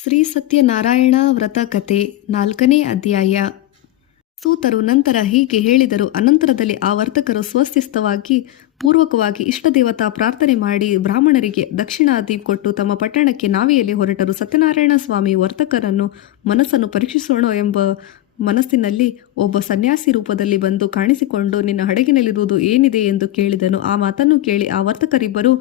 ಶ್ರೀ ಸತ್ಯನಾರಾಯಣ ವ್ರತ ಕಥೆ 4ನೇ ಅಧ್ಯಾಯ. ಸೂತರು ನಂತರ ಹೀಗೆ ಹೇಳಿದರು. ಅನಂತರದಲ್ಲಿ ಆ ವರ್ತಕರು ಸ್ವಸ್ಥಿಸ್ತವಾಗಿ ಪೂರ್ವಕವಾಗಿ ಇಷ್ಟದೇವತಾ ಪ್ರಾರ್ಥನೆ ಮಾಡಿ ಬ್ರಾಹ್ಮಣರಿಗೆ ದಕ್ಷಿಣಾದಿ ಕೊಟ್ಟು ತಮ್ಮ ಪಟ್ಟಣಕ್ಕೆ ನಾವೆಯಲ್ಲಿ ಹೊರಟರು. ಸತ್ಯನಾರಾಯಣ ಸ್ವಾಮಿ ವರ್ತಕರನ್ನು ಮನಸ್ಸನ್ನು ಪರೀಕ್ಷಿಸೋಣ ಎಂಬ ಮನಸ್ಸಿನಲ್ಲಿ ಒಬ್ಬ ಸನ್ಯಾಸಿ ರೂಪದಲ್ಲಿ ಬಂದು ಕಾಣಿಸಿಕೊಂಡು, ನಿನ್ನ ಹಡಗಿನಲ್ಲಿರುವುದು ಏನಿದೆ ಎಂದು ಕೇಳಿದನು. ಆ ಮಾತನ್ನು ಕೇಳಿ ಆ ವರ್ತಕರಿಬ್ಬರು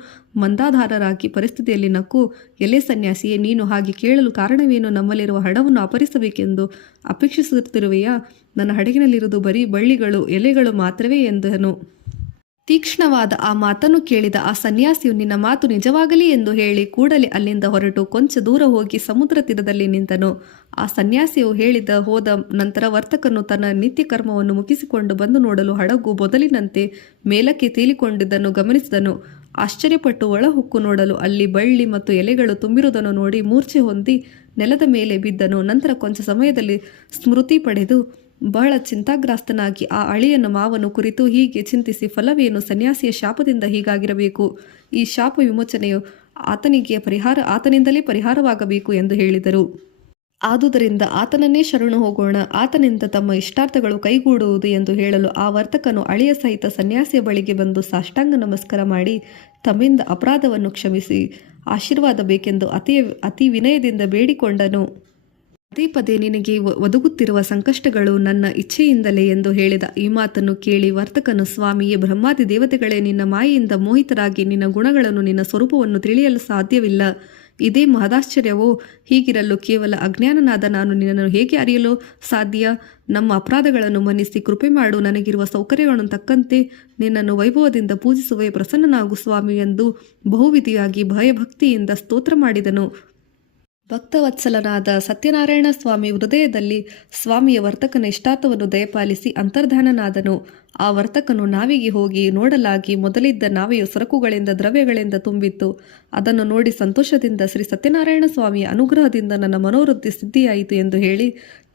ಮಂದಾಧಾರರಾಗಿ ಪರಿಸ್ಥಿತಿಯಲ್ಲಿ ನಕ್ಕು, ಎಲೆ ಸನ್ಯಾಸಿಯೇ, ನೀನು ಹಾಗೆ ಕೇಳಲು ಕಾರಣವೇನು? ನಮ್ಮಲ್ಲಿರುವ ಹಡವನ್ನು ಅಪಹರಿಸಬೇಕೆಂದು ಅಪೇಕ್ಷಿಸುತ್ತಿರುವೆಯಾ? ನನ್ನ ಹಡಗಿನಲ್ಲಿರುವುದು ಬರೀ ಬಳ್ಳಿಗಳು, ಎಲೆಗಳು ಮಾತ್ರವೇ ಎಂದನು. ತೀಕ್ಷ್ಣವಾದ ಆ ಮಾತನ್ನು ಕೇಳಿದ ಆ ಸನ್ಯಾಸಿಯು, ನಿನ್ನ ಮಾತು ನಿಜವಾಗಲಿ ಎಂದು ಹೇಳಿ ಕೂಡಲೇ ಅಲ್ಲಿಂದ ಹೊರಟು ಕೊಂಚ ದೂರ ಹೋಗಿ ಸಮುದ್ರ ತೀರದಲ್ಲಿ ನಿಂತನು. ಆ ಸನ್ಯಾಸಿಯು ಹೋದ ನಂತರ ವರ್ತಕನು ತನ್ನ ನಿತ್ಯ ಕರ್ಮವನ್ನು ಮುಗಿಸಿಕೊಂಡು ಬಂದು ನೋಡಲು ಹಡಗು ಮೊದಲಿನಂತೆ ಮೇಲಕ್ಕೆ ತೇಲಿಕೊಂಡಿದ್ದನ್ನು ಗಮನಿಸಿದನು. ಆಶ್ಚರ್ಯಪಟ್ಟು ಒಳಹೊಕ್ಕು ನೋಡಲು ಅಲ್ಲಿ ಬಳ್ಳಿ ಮತ್ತು ಎಲೆಗಳು ತುಂಬಿರುವುದನ್ನು ನೋಡಿ ಮೂರ್ಛೆ ಹೊಂದಿ ನೆಲದ ಮೇಲೆ ಬಿದ್ದನು. ನಂತರ ಕೊಂಚ ಸಮಯದಲ್ಲಿ ಸ್ಮೃತಿ ಪಡೆದು ಬಹಳ ಚಿಂತಾಗ್ರಸ್ತನಾಗಿ ಆ ಅಳಿಯನ ಮಾವನು ಕುರಿತು ಹೀಗೆ ಚಿಂತಿಸಿ, ಫಲವೇನು? ಸನ್ಯಾಸಿಯ ಶಾಪದಿಂದ ಹೀಗಾಗಿರಬೇಕು. ಈ ಶಾಪ ವಿಮೋಚನೆಯು ಆತನಿಂದಲೇ ಪರಿಹಾರವಾಗಬೇಕು ಎಂದು ಹೇಳಿದರು. ಆದುದರಿಂದ ಆತನನ್ನೇ ಶರಣು ಹೋಗೋಣ, ಆತನಿಂದ ತಮ್ಮ ಇಷ್ಟಾರ್ಥಗಳು ಕೈಗೂಡುವುದು ಎಂದು ಹೇಳಲು ಆ ವರ್ತಕನು ಅಳಿಯ ಸಹಿತ ಸನ್ಯಾಸಿಯ ಬಳಿಗೆ ಬಂದು ಸಾಷ್ಟಾಂಗ ನಮಸ್ಕಾರ ಮಾಡಿ ತಮ್ಮಿಂದ ಅಪರಾಧವನ್ನು ಕ್ಷಮಿಸಿ ಆಶೀರ್ವಾದ ಬೇಕೆಂದು ಅತಿ ವಿನಯದಿಂದ ಬೇಡಿಕೊಂಡನು. ಪದೇ ಪದೇ ನಿನಗೆ ಒದಗುತ್ತಿರುವ ಸಂಕಷ್ಟಗಳು ನನ್ನ ಇಚ್ಛೆಯಿಂದಲೇ ಎಂದು ಹೇಳಿದ. ಈ ಮಾತನ್ನು ಕೇಳಿ ವರ್ತಕನು, ಸ್ವಾಮಿಯೇ, ಬ್ರಹ್ಮಾದಿ ದೇವತೆಗಳೇ ನಿನ್ನ ಮಾಯೆಯಿಂದ ಮೋಹಿತರಾಗಿ ನಿನ್ನ ಗುಣಗಳನ್ನು, ನಿನ್ನ ಸ್ವರೂಪವನ್ನು ತಿಳಿಯಲು ಸಾಧ್ಯವಿಲ್ಲ. ಇದೇ ಮಹದಾಶ್ಚರ್ಯವೋ? ಹೀಗಿರಲು ಕೇವಲ ಅಜ್ಞಾನನಾದ ನಾನು ನಿನ್ನನ್ನು ಹೇಗೆ ಅರಿಯಲು ಸಾಧ್ಯ? ನಮ್ಮ ಅಪರಾಧಗಳನ್ನು ಮನ್ನಿಸಿ ಕೃಪೆ ಮಾಡು. ನನಗಿರುವ ಸೌಕರ್ಯಗಳನ್ನು ತಕ್ಕಂತೆ ನಿನ್ನನ್ನು ವೈಭವದಿಂದ ಪೂಜಿಸುವೆ. ಪ್ರಸನ್ನನಾಗು ಸ್ವಾಮಿ ಎಂದು ಬಹುವಿಧಿಯಾಗಿ ಭಯಭಕ್ತಿಯಿಂದ ಸ್ತೋತ್ರ ಮಾಡಿದನು. ಭಕ್ತವತ್ಸಲನಾದ ಸತ್ಯನಾರಾಯಣ ಸ್ವಾಮಿ ಹೃದಯದಲ್ಲಿ ಸ್ವಾಮಿಯ ವರ್ತಕನ ಇಷ್ಟಾರ್ಥವನ್ನು ದಯಪಾಲಿಸಿ ಅಂತರ್ಧಾನನಾದನು. ಆ ವರ್ತಕನು ನಾವಿಗೆ ಹೋಗಿ ನೋಡಲಾಗಿ ಮೊದಲಿದ್ದ ನಾವೆಯು ಸರಕುಗಳಿಂದ ದ್ರವ್ಯಗಳಿಂದ ತುಂಬಿತ್ತು. ಅದನ್ನು ನೋಡಿ ಸಂತೋಷದಿಂದ, ಶ್ರೀ ಸತ್ಯನಾರಾಯಣ ಸ್ವಾಮಿಯ ಅನುಗ್ರಹದಿಂದ ನನ್ನ ಮನೋವೃತ್ತಿ ಸಿದ್ಧಿಯಾಯಿತು ಎಂದು ಹೇಳಿ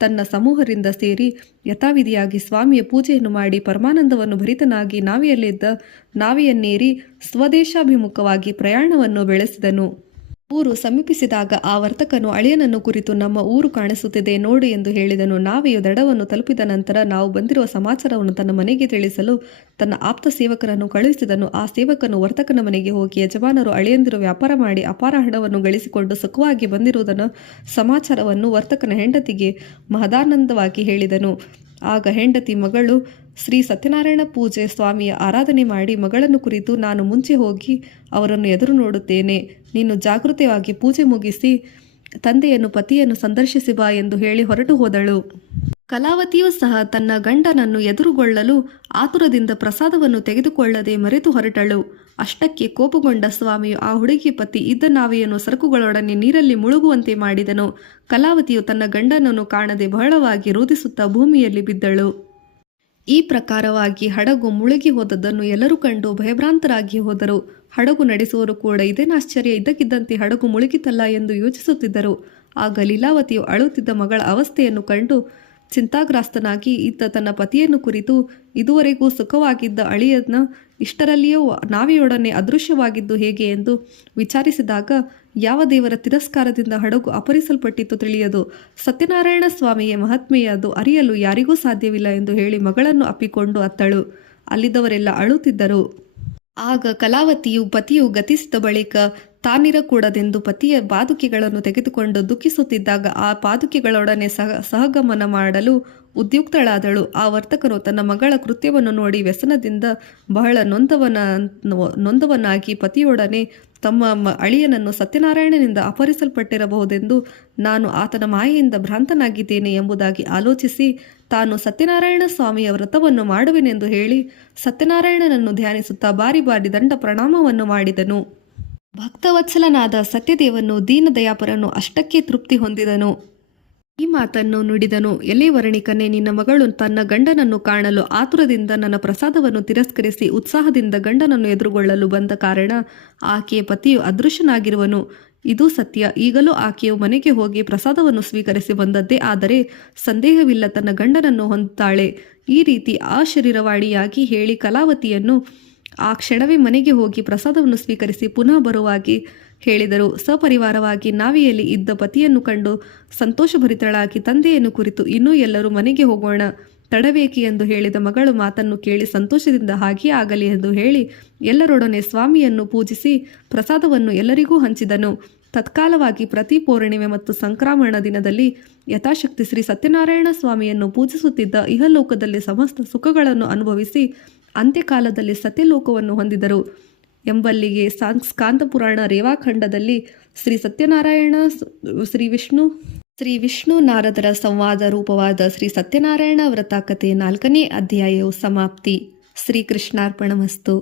ತನ್ನ ಸಮೂಹರಿಂದ ಸೇರಿ ಯಥಾವಿಧಿಯಾಗಿ ಸ್ವಾಮಿಯ ಪೂಜೆಯನ್ನು ಮಾಡಿ ಪರಮಾನಂದವನ್ನು ಭರಿತನಾಗಿ ನಾವೆಯನ್ನೇರಿ ಸ್ವದೇಶಾಭಿಮುಖವಾಗಿ ಪ್ರಯಾಣವನ್ನು ಬೆಳೆಸಿದನು. ಊರು ಸಮೀಪಿಸಿದಾಗ ಆ ವರ್ತಕನು ಅಳಿಯನನ್ನು ಕುರಿತು, ನಮ್ಮ ಊರು ಕಾಣಿಸುತ್ತಿದೆ ನೋಡು ಎಂದು ಹೇಳಿದನು. ನಾವೆಯು ದಡವನ್ನು ತಲುಪಿದ ನಂತರ ನಾವು ಬಂದಿರುವ ಸಮಾಚಾರವನ್ನು ತನ್ನ ಮನೆಗೆ ತಿಳಿಸಲು ತನ್ನ ಆಪ್ತ ಸೇವಕರನ್ನು ಕಳುಹಿಸಿದನು. ಆ ಸೇವಕನು ವರ್ತಕನ ಮನೆಗೆ ಹೋಗಿ ಯಜಮಾನರು ಅಳಿಯಂದಿರು ವ್ಯಾಪಾರ ಮಾಡಿ ಅಪಾರ ಹಣವನ್ನು ಗಳಿಸಿಕೊಂಡು ಸುಖವಾಗಿ ಬಂದಿರುವುದನ್ನು ಸಮಾಚಾರವನ್ನು ವರ್ತಕನ ಹೆಂಡತಿಗೆ ಮಹದಾನಂದವಾಗಿ ಹೇಳಿದನು. ಆಗ ಹೆಂಡತಿ ಮಗಳು ಶ್ರೀ ಸತ್ಯನಾರಾಯಣ ಪೂಜೆ ಸ್ವಾಮಿಯ ಆರಾಧನೆ ಮಾಡಿ ಮಗಳನ್ನು ಕುರಿತು, ನಾನು ಮುಂಚೆ ಹೋಗಿ ಅವರನ್ನು ಎದುರು ನೋಡುತ್ತೇನೆ, ನೀನು ಜಾಗೃತವಾಗಿ ಪೂಜೆ ಮುಗಿಸಿ ತಂದೆಯನ್ನು ಪತಿಯನ್ನು ಸಂದರ್ಶಿಸಿ ಬಾ ಎಂದು ಹೇಳಿ ಹೊರಟು ಹೋದಳು. ಕಲಾವತಿಯೂ ಸಹ ತನ್ನ ಗಂಡನನ್ನು ಎದುರುಗೊಳ್ಳಲು ಆತುರದಿಂದ ಪ್ರಸಾದವನ್ನು ತೆಗೆದುಕೊಳ್ಳದೆ ಮರೆತು ಹೊರಟಳು. ಅಷ್ಟಕ್ಕೆ ಕೋಪಗೊಂಡ ಸ್ವಾಮಿಯು ಆ ಹುಡುಗಿ ಪತಿ ಇದ್ದ ನಾವೆಯನ್ನು ಸರಕುಗಳೊಡನೆ ನೀರಲ್ಲಿ ಮುಳುಗುವಂತೆ ಮಾಡಿದನು. ಕಲಾವತಿಯು ತನ್ನ ಗಂಡನನ್ನು ಕಾಣದೆ ಬಹಳವಾಗಿ ರೋಧಿಸುತ್ತಾ ಭೂಮಿಯಲ್ಲಿ ಬಿದ್ದಳು. ಈ ಪ್ರಕಾರವಾಗಿ ಹಡಗು ಮುಳುಗಿ ಹೋದದ್ದನ್ನು ಎಲ್ಲರೂ ಕಂಡು ಭಯಭ್ರಾಂತರಾಗಿ ಹೋದರು. ಹಡಗು ನಡೆಸುವವರು ಕೂಡ ಇದೇನಾಶ್ಚರ್ಯ, ಇದ್ದಕ್ಕಿದ್ದಂತೆ ಹಡಗು ಮುಳುಗಿತಲ್ಲ ಎಂದು ಯೋಚಿಸುತ್ತಿದ್ದರು. ಆಗ ಲೀಲಾವತಿಯು ಅಳುತ್ತಿದ್ದ ಮಗಳ ಅವಸ್ಥೆಯನ್ನು ಕಂಡು ಚಿಂತಾಗ್ರಸ್ತನಾಗಿ ಇದ್ದ ತನ್ನ ಪತಿಯನ್ನು ಕುರಿತು, ಇದುವರೆಗೂ ಸುಖವಾಗಿದ್ದ ಅಳಿಯನ ಇಷ್ಟರಲ್ಲಿಯೂ ನಾವೆಯೊಡನೆ ಅದೃಶ್ಯವಾಗಿದ್ದು ಹೇಗೆ ಎಂದು ವಿಚಾರಿಸಿದಾಗ, ಯಾವ ದೇವರ ತಿರಸ್ಕಾರದಿಂದ ಹಡಗು ಅಪಹರಿಸಲ್ಪಟ್ಟಿತು ತಿಳಿಯದು. ಸತ್ಯನಾರಾಯಣ ಸ್ವಾಮಿಯ ಮಹಾತ್ಮೆಯ ಅದು ಅರಿಯಲು ಯಾರಿಗೂ ಸಾಧ್ಯವಿಲ್ಲ ಎಂದು ಹೇಳಿ ಮಗಳನ್ನು ಅಪ್ಪಿಕೊಂಡು ಅತ್ತಳು. ಅಲ್ಲಿದ್ದವರೆಲ್ಲ ಅಳುತ್ತಿದ್ದರು. ಆಗ ಕಲಾವತಿಯು ಪತಿಯು ಗತಿಸಿದ ಬಳಿಕ ತಾನಿರಕೂಡದೆಂದು ಪತಿಯ ಪಾದುಕೆಗಳನ್ನು ತೆಗೆದುಕೊಂಡು ದುಃಖಿಸುತ್ತಿದ್ದಾಗ ಆ ಪಾದುಕೆಗಳೊಡನೆ ಸಹಗಮನ ಮಾಡಲು ಉದ್ಯುಕ್ತಳಾದಳು. ಆ ವರ್ತಕನು ತನ್ನ ಮಗಳ ಕೃತ್ಯವನ್ನು ನೋಡಿ ವ್ಯಸನದಿಂದ ಬಹಳ ನೊಂದವನಾಗಿ ಪತಿಯೊಡನೆ ತಮ್ಮ ಅಳಿಯನನ್ನು ಸತ್ಯನಾರಾಯಣನಿಂದ ಅಪಹರಿಸಲ್ಪಟ್ಟಿರಬಹುದೆಂದು, ನಾನು ಆತನ ಮಾಯೆಯಿಂದ ಭ್ರಾಂತನಾಗಿದ್ದೇನೆ ಎಂಬುದಾಗಿ ಆಲೋಚಿಸಿ ತಾನು ಸತ್ಯನಾರಾಯಣ ಸ್ವಾಮಿಯ ವ್ರತವನ್ನು ಮಾಡುವೆನೆಂದು ಹೇಳಿ ಸತ್ಯನಾರಾಯಣನನ್ನು ಧ್ಯಾನಿಸುತ್ತಾ ಬಾರಿ ಬಾರಿ ದಂಡ ಪ್ರಣಾಮವನ್ನು ಮಾಡಿದನು. ಭಕ್ತವತ್ಸಲನಾದ ಸತ್ಯದೇವನು ದೀನದಯಾಪರನು ಅಷ್ಟಕ್ಕೆ ತೃಪ್ತಿ ಹೊಂದಿದನು. ಈ ಮಾತನ್ನು ನುಡಿದನು. ಎಲೆ ವರ್ಣಿಕನೇ, ನಿನ್ನ ಮಗಳು ತನ್ನ ಗಂಡನನ್ನು ಕಾಣಲು ಆತುರದಿಂದ ನನ್ನ ಪ್ರಸಾದವನ್ನು ತಿರಸ್ಕರಿಸಿ ಉತ್ಸಾಹದಿಂದ ಗಂಡನನ್ನು ಎದುರುಗೊಳ್ಳಲು ಬಂದ ಕಾರಣ ಆಕೆಯ ಪತಿಯು ಅದೃಶ್ಯನಾಗಿರುವನು. ಇದು ಸತ್ಯ. ಈಗಲೂ ಆಕೆಯು ಮನೆಗೆ ಹೋಗಿ ಪ್ರಸಾದವನ್ನು ಸ್ವೀಕರಿಸಿ ಬಂದದ್ದೇ ಆದರೆ ಸಂದೇಹವಿಲ್ಲ ತನ್ನ ಗಂಡನನ್ನು ಹೊಂದುತ್ತಾಳೆ. ಈ ರೀತಿ ಅಶರೀರವಾಣಿಯಾಗಿ ಹೇಳಿ ಕಲಾವತಿಯನ್ನು ಆ ಕ್ಷಣವೇ ಮನೆಗೆ ಹೋಗಿ ಪ್ರಸಾದವನ್ನು ಸ್ವೀಕರಿಸಿ ಪುನಃ ಬರುವಾಗಿ ಹೇಳಿದರು. ಸಪರಿವಾರವಾಗಿ ನಾವೆಯಲ್ಲಿ ಇದ್ದ ಪತಿಯನ್ನು ಕಂಡು ಸಂತೋಷಭರಿತಳಾಗಿ ತಂದೆಯನ್ನು ಕುರಿತು ಇನ್ನೂ ಎಲ್ಲರೂ ಮನೆಗೆ ಹೋಗೋಣ, ತಡಬೇಕಿ ಎಂದು ಹೇಳಿದ ಮಗಳು ಮಾತನ್ನು ಕೇಳಿ ಸಂತೋಷದಿಂದ ಹಾಗೆಯೇ ಆಗಲಿ ಎಂದು ಹೇಳಿ ಎಲ್ಲರೊಡನೆ ಸ್ವಾಮಿಯನ್ನು ಪೂಜಿಸಿ ಪ್ರಸಾದವನ್ನು ಎಲ್ಲರಿಗೂ ಹಂಚಿದನು. ತತ್ಕಾಲವಾಗಿ ಪ್ರತಿ ಪೌರ್ಣಿಮೆ ಮತ್ತು ಸಂಕ್ರಮಣ ದಿನದಲ್ಲಿ ಯಥಾಶಕ್ತಿ ಶ್ರೀ ಸತ್ಯನಾರಾಯಣ ಸ್ವಾಮಿಯನ್ನು ಪೂಜಿಸುತ್ತಿದ್ದ ಇಹಲೋಕದಲ್ಲಿ ಸಮಸ್ತ ಸುಖಗಳನ್ನು ಅನುಭವಿಸಿ ಅಂತ್ಯಕಾಲದಲ್ಲಿ ಸತ್ಯಲೋಕವನ್ನು ಹೊಂದಿದರು ಎಂಬಲ್ಲಿಗೆ ಸ್ಕಾಂದ ಪುರಾಣ ರೇವಾಖಂಡದಲ್ಲಿ ಶ್ರೀ ಸತ್ಯನಾರಾಯಣ ಶ್ರೀ ವಿಷ್ಣು ನಾರದರ ಸಂವಾದ ರೂಪವಾದ ಶ್ರೀ ಸತ್ಯನಾರಾಯಣ ವ್ರತ ಕಥೆ 4ನೇ ಅಧ್ಯಾಯವು ಸಮಾಪ್ತಿ. ಶ್ರೀಕೃಷ್ಣಾರ್ಪಣಮಸ್ತು.